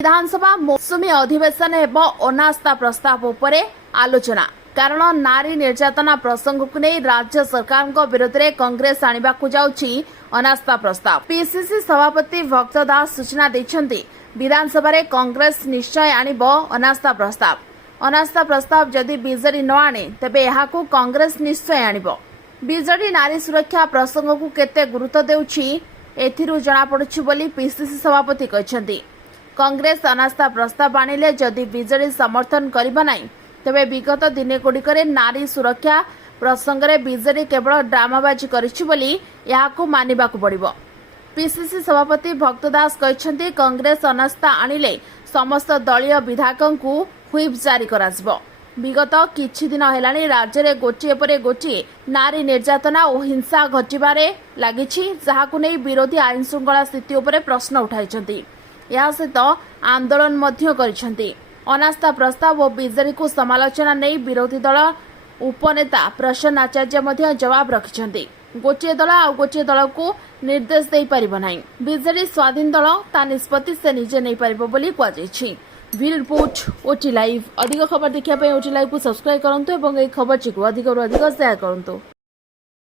विधानसभा मौसुमी अधिवेशन हेब अनास्था प्रस्ताव उपरे आलोचना कारण नारी निर्यातना प्रसंग को नहीं राज्य सरकार विरोध में कांग्रेस आने को जाउछि अनास्था प्रस्ताव। पीसीसी सभापति भक्त दास सूचना देछन्ति विधानसभा रे कांग्रेस निश्चय आनिब अनास्था प्रस्ताव। अनास्था प्रस्ताव जदि बीजेडी न आने तेबे एहाकू कांग्रेस निश्चय आनिब। बीजेडी नारी सुरक्षा प्रसंग को केते गुरुत्व देउछि एथिरु जणा पडुछि बोली पीसीसी सभापति कहछन्ति। कांग्रेस अनास्था प्रस्ताव आनिले जदि बीजेडी समर्थन करिबा नाही तेबे विगत दिने गुड़िकरे नारी सुरक्षा प्रसंग में बीजेडी केवल ड्रामाबाजी करिछि बोली याकू मानिबाकू पड़िबो। पीसीसी सभापति भक्त दास कहछन्ति कांग्रेस अनास्था आनिले समस्त दलीय विधायकଙ୍କୁ व्हिप जारी कराजिबो। विगत किछि दिन हेलानी राज्य में गोटिए पर गोटिए नारी निर्यातना और हिंसा घटिबारे लागिछि जहाकू नै विरोधी आईन श्रृंखला स्थिति उपरे प्रश्न उठाइछन्ति। या सहित आंदोलन मध्य करिछन्ति। अनास्था प्रस्ताव और बीजेडी को समालोचना नहीं विरोधी दल उपनेता प्रसन्न आचार्य मध्य जवाब रखिछन्ति। गोटिए दल आ गोटिए दल को निर्देश दे परिबो नाही। बीजेडी स्वाधीन दल ता निष्पत्ति से निजे नहीं परिबो बोली कुआ जायछि। ब्यूरो रिपोर्ट ओटी लाइव। अधिक खबर देखिया पे ओटी लाइव को सब्सक्राइब करंतु एवं ए खबर चिकु अधिक शेयर करंतु।